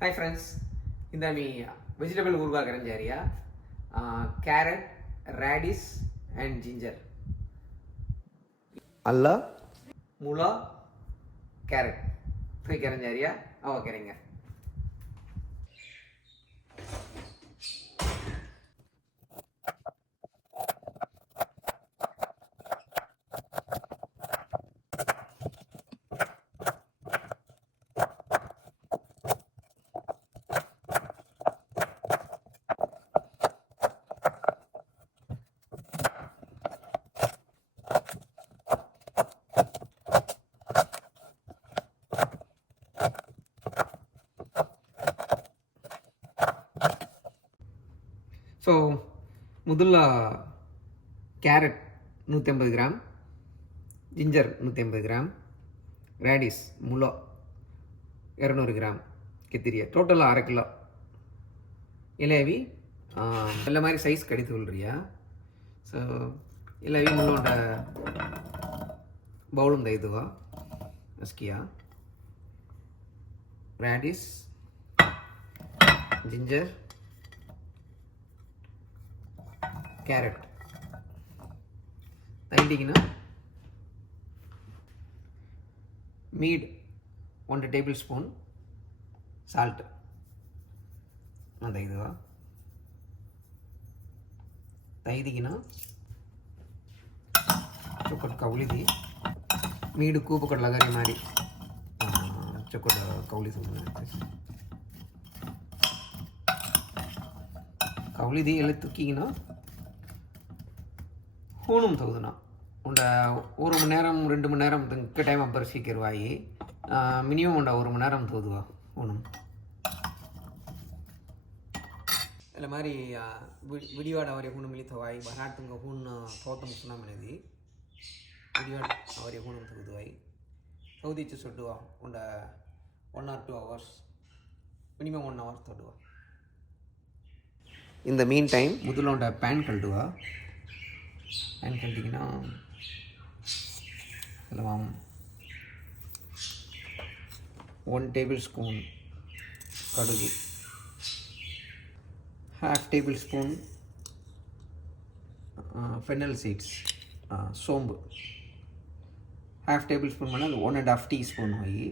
Hi friends, இந்த மீ vegetable ஊறுகாய் கரஞ்சாரியா கேரட், ரேடிஸ் அண்ட் ஜிஞ்சர் அல்ல முளா கேரட் ஃப்ரீ கரஞ்சாரியா அவ கரைங்க. ஸோ முதல்ல carrot 150 gram, ginger 150 gram, radish முளா 200 கிராம் கெத்திரியா டோட்டலாக 1/2 கிலோ இலையவி ಎಲ್ಲ மாதிரி ಸೈಜ್ ಕಡಿತುಳ್ರಿಯಾ. ಸೊ ಇಲ್ಲವಿ ಮುಳ್ಳೋಂಡ ಬೌಳುಂದ ಇದುವ ಅಸ್ಕಿಯಾ ರ್ಯಾಡಿಸ್ ಜಿಂಜರ್ ಕ್ಯಾರೆಟ್ ತೈಂಡಿಗಿನ ಮೀಡ್ 1 ಟೇಬಲ್ ಸ್ಪೂನ್ ಸಾಲ್ಟ್ ಅಂತ ಇದುವ ತೈದಿಗಿನ ಚೊಕ್ಕಟ್ಟು ಕೌಳಿದಿ ಮೀಡು ಕೂಪು ಕೊಟ್ಟು ಲಗಾರಿ ಮಾಡಿ ಚೊಕ್ಕಟ್ಟು ಕೌಳಿದು ಕೌಳಿದಿ ಎಲ್ಲ ತುಕ್ಕಿಗಿನ ஹூணும் தகுதுண்ணா உண்ட 1 மணி நேரம் 2 மணி நேரம் டைம் அப்புறம் சீக்கிரவாயி மினிமம் உண்ட 1 மணி நேரம் தகுதுவா ஹூணும் ಇಲ್ಲ ಮಾರಿ ವಿಡಿಯೋಡ್ ಅವರಿಗೆ ಹುಣ್ಣು ಮಿಳಿತವಾಯಿ ಬರಾಟ್ ತುಂಗ ಹುಣ್ಣು ತೋತ ಮುಸುನ ಮಿಳಿದಿ ವಿಡಿಯೋಡ್ ಅವರಿಗೆ ಹುಣ್ಣು ತೆಗೆದುವಾಯಿ ಸೌದಿಚ್ಚು ಸುಡುವ ಉಂಡ 1 or 2 hours மினிமம் 1 hour தொடுவா. இந்த மீன் டைம் முதலோட பேன் கழுடுவா. பேன் கழட்டிங்கன்னா எல்லாம் 1 டேபிள் ஸ்பூன் கடுகு, half tablespoon fennel seeds சோம்பு, half டேபிள் ஸ்பூன் பண்ணால் 1.5 டீஸ்பூன் ಹೋಗಿ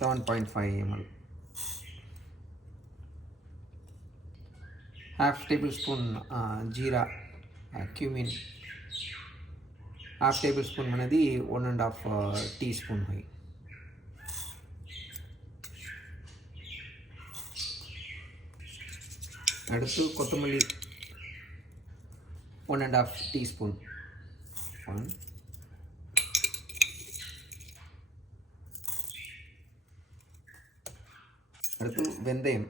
7.5 ml, half டேபிள் ஸ்பூன் ஜீரா ಕ್ಯೂಮಿನ್, half ಟೇಬಲ್ ಸ್ಪೂನ್ ಮನದಿ 1.5 ಟೀಸ್ಪೂನ್ ಹೋಗಿ அடுத்து கொத்தமல்லி 1.5 டீஸ்பூன், அடுத்து வெந்தயம்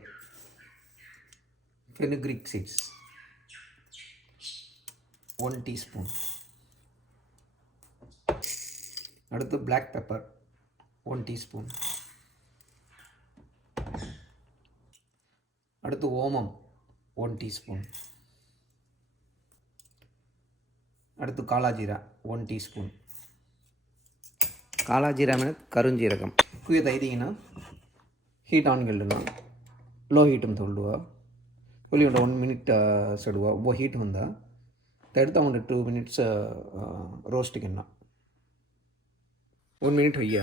ஃபெனுக்ரிக் சீட்ஸ் 1 டீஸ்பூன், அடுத்து பிளாக் பெப்பர் 1 டீஸ்பூன், அடுத்து ஓமம் 1 டீஸ்பூன், அடுத்து காலாஜீரா 1 டீஸ்பூன். ಕಾಲಾಜೀರಾ ಮೇಲೆ ಕರುಂಜೀರಕಂ ಕುಯ್ಯದ ಐದಿಗಿನ ಹೀಟ್ ಆನ್ ಗೆಲ್ಡುನ ಲೋ ಹೀಟ್ ತೊಳ್ಳುವ ಒಲಿ ಉಂಡ 1 minute ಸಡುವ ಒಬ್ಬ ಹೀಟ್ ಹೊಂದ ತೆಡ್ತಾ ಒಂದು 2 minutes ರೋಸ್ಟಿಗೆನ್ನ 1 minute ಹೊಯ್ಯ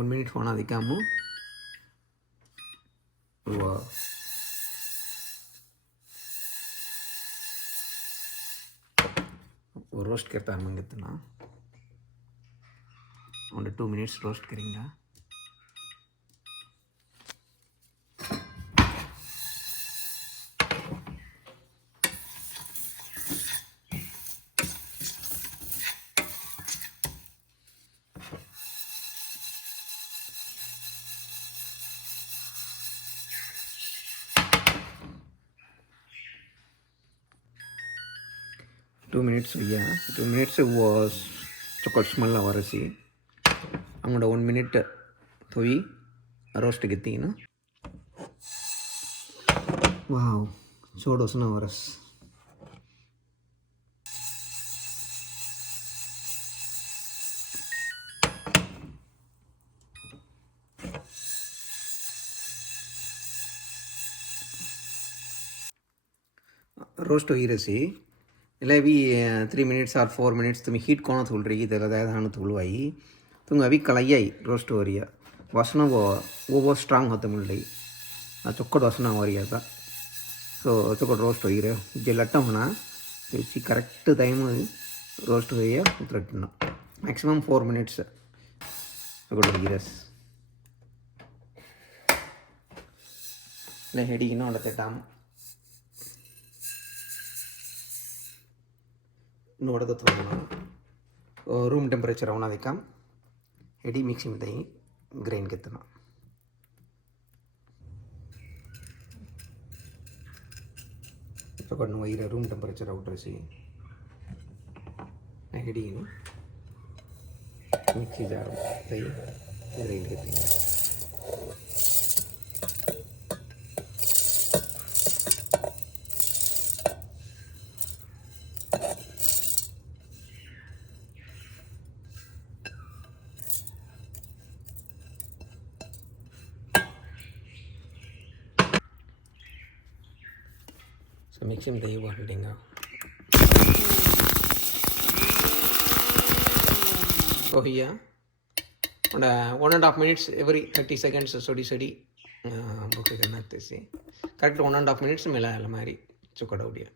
1 minute ಹೋಣ ಅದಕ್ಕಾಮು रोस्ट करता है मंगे इतना 2 minutes रोस्ट करेंगे. Two minutes yeah 2 minutes was chocolate smell warasi amada 1 minute thoyi roast gettina wow chodosna waras roast होई रसी એટલે બી 3 મિનિટ્સ ઓર 4 મિનિટ્સ તમે હીટ કોણ થોલ રહી તેલા દાય ધાણ થોલવાई तुम अभी कलाई रोस्ट हो रही है वासना वो स्ट्रांग होते मुंडई चुक्कड़ वासना हो रही है था सो चुक्कड़ रोस्ट हो रहे जो लट्टम होना इसी करेक्ट टाइम रोस्ट हो है उतरटना मैक्सिमम 4 मिनट्स चुक्कड़ हो रही है हेडी ना उड़ते ನೋಡೋದು ತೊಗೊಳ್ಳೋಣ ರೂಮ್ ಟೆಂಪರೇಚರ್ ಅವನದಕ್ಕೆ ಹೆಡಿ ಮಿಕ್ಸಿ ಮಿತಾಯಿ ಗ್ರೈಂಡ್ ಕೆತ್ತನ ತಗೊಂಡು ವೈರ ರೂಮ್ ಟೆಂಪರೇಚರ್ ಔಟ್ರಿಸಿ ಹೆಡಿನು ಮಿಕ್ಸಿ ಜಾರ್ ತೈ ಗ್ರೈಂಡ್ ಕೆತ್ತಿ So mix में दही बांट देंगे so here and 1.5 minutes every 30 seconds Sodhi Sodhi book करना तेसे करेक्ट 1.5 minutes मिला है हमारी चुकड़ा उड़िया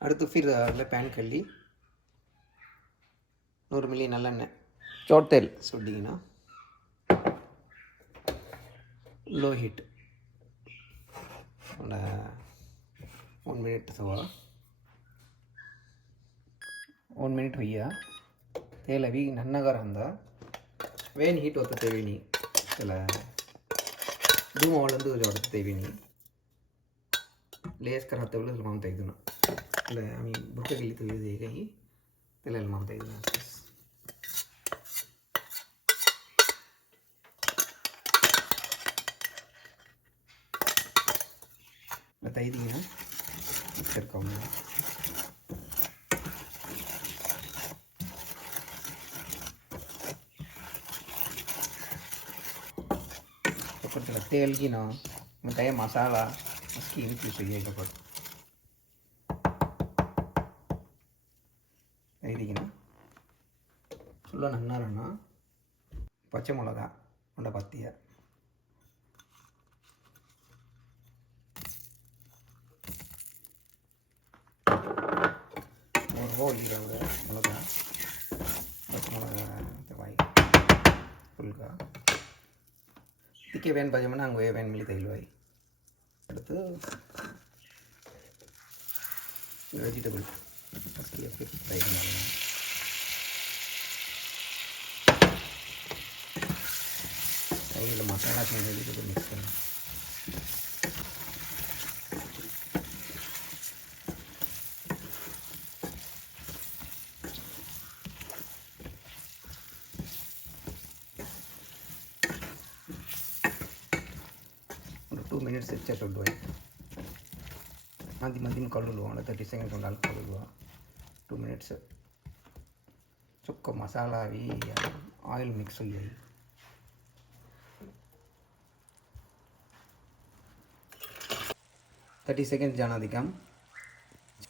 அடுத்து फिर पैन कर ली 100 मिली நல்லெண்ணெய் चौट तेल सुडीना लो हीट 1 मिनट थोड़ा 1 मिनट भैया तेल अभी नन्नगर अंदा वेन हीट होता तेवीनी तेला धूम आवलंदु जोड़ते तेवीनी लेस कर हाथे बोले मामता इधुना ले आमी बुक्के के लिए तो ये देगा ही तेला मामता इधुना बताई दी ना मिक्सर का तो कुछ तेल की ना बताइए मसाला उसकी इनक्रीज हुई है कपड़ दी ना सुल्लो नन्ना रहना पच्चे मोलगा उंडा पत्तिया होल मिलगा पचमिलगा तवाई फुल्का तिक्के वेन पचमना अंग वे वेन मिली तैलवाई அடுத்து वेजिटेबल फर्स्ट ये फिर फ्राई करना ये मसाला के वेजिटेबल मिक्स करना मिनट्स इच्छा चुड़वाई मध्य मध्य कलुवा 30 seconds उंडाल कलुवा 2 minutes चुक्क मसाला अभी ऑयल मिक्स हुई 30 seconds जाना दिखाम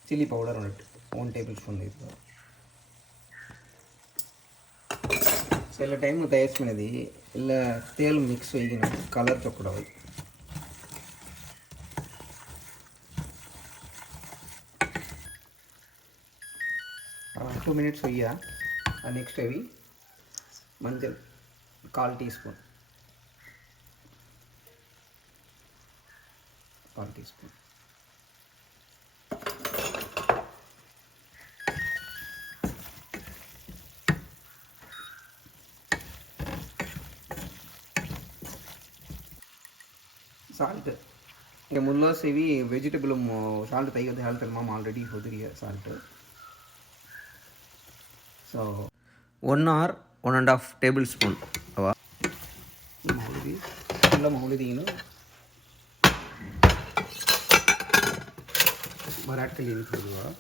चिली पाउडर 1 tablespoon ಇದು ಎಲ್ಲ ಟೈಮ್ ತಯಾರಿಸ್ಮೇಲೆ ಎಲ್ಲ ತೇಲ್ ಮಿಕ್ಸ್ ಹೋಗಿ ಕಲರ್ ಚೊಕ್ಕಡವು 2 minutes हुई है नेक्स्ट अभी मंजल 1/4 टीस्पून साल्ट ये मुल्ला से भी वेजिटेबल साल्ट तैयार हाल तक माम ऑलरेडी हो रही है साल्ट so 1 or 1.5 tablespoon हवा मामूली मतलब मामूली दी ना मराठ के लिए थोड़ा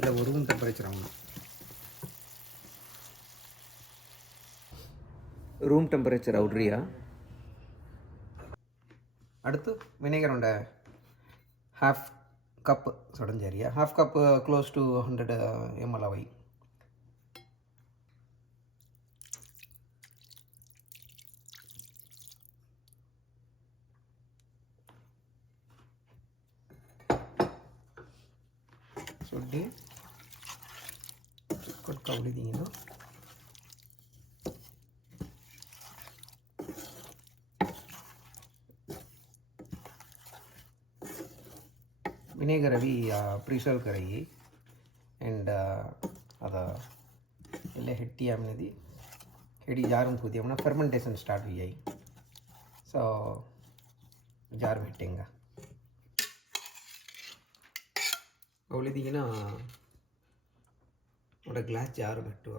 इला रूम टेंपरेचर आवना रूम टेंपरेचर आउट रिया அடுத்து விनेगर உண்ட हाफ कप सोडन जारिया half cup close to 100 ml अवई सुड्डी कुछ कवली दी ना विनेगर अभी प्रिसर्व करेगी एंड अदा ಎಲ್ಲ ಹೆಟ್ಟಿ ಆಮೇಲೆ ಹೆಡಿ ಜಾರು ಕೂದಿ ಅವನ ಫರ್ಮೆಂಟೇಷನ್ ಸ್ಟಾರ್ಟ್ हुई ಸೊ जार में हिटेंगा ಅವಳಿದಿಗಿನ ఒక గ్లాస్ జారు పెట్టువ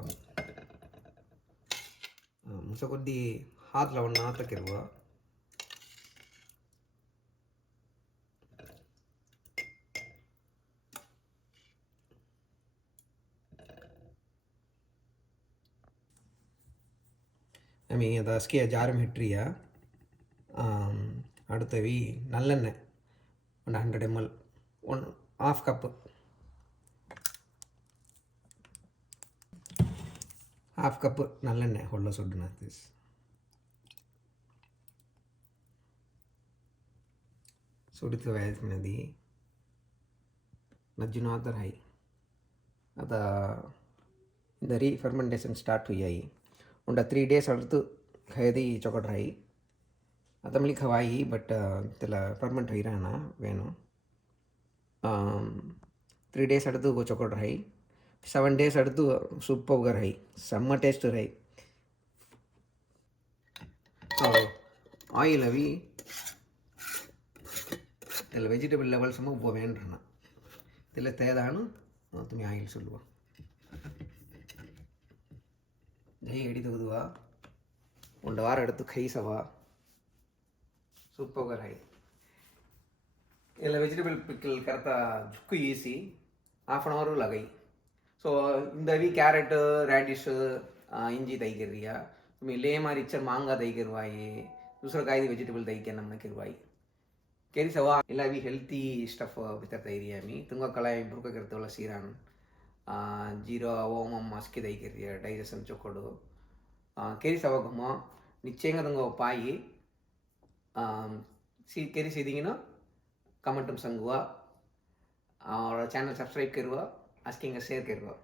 ಮುಸ ಕೊದ್ದಿ ಹಾತ್ ಲವಣ್ಣ ಹಾತಕ್ಕಿರುವ ஐ அதை ஸ்கே ஜாரம் ஹிட்ரியா அடுத்தவி நல்லெண்ணெய் 100 ml 1/2 கப்பு 1/2 கப்பு நல்லெண்ணெய் ಹೊಳ್ಳ ಸುಡ್ನ ದಿಸ್ ಸುಡಿತ ವಯಸ್ಸಿನದಿ ನಜ್ಜುನಾದರ್ ಹೈ ಅದ இந்த ரீஃபர்மெண்டேஷன் ஸ்டார்ட் हुई आई उंडा 3 days अड़तु खैदी चौकट रही अतमली खवाई बट तेला फर्मेंट हुई रहना वेनो 3 days अड़तु वो चौकट रही 7 days अड़तु सूप वगैरह रही सम्मा टेस्ट रही ऑयल अभी तेल वेजिटेबल लेवल सम वो वेन रहना तेल तैदानु तुम्हें ऑयल सुलवा दही एडी तगदुआ ಒಂದು ವಾರ எடுத்து ಖೈಸವ ಸೂಪ್ ವಗರ್ ಹೈ ಎಲ್ಲ ವೆಜಿಟೇಬಲ್ ಪಿಕಲ್ ಕರ್ತ ಜುಕ್ಕು ಈಸಿ ಹಾಫ್ ಅನ್ ಅವರ್ ಲಗೈ ಸೊ ಇಂದವಿ ಕ್ಯಾರೆಟ್ रैडिश इंजी तैगिरिया तुम्हें ले मारी इच्छर मांगा तैगिरवाई दूसरा काय वेजिटेबल तैके नमन किरवाई केरी सवा इला भी हेल्थी स्टफ बितर तैरिया मी तुंगा कलाई बुरका करते वाला सीरान जीरा ओमम मस्की तैगिरिया डाइजेशन चोकोडो केरी सवा घुमा निश्चय पाई केरी सीधी ना कमेंट संगुआ और चैनल सब्सक्राइब करुआ आस्किंग शेयर करुआ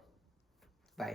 बाय।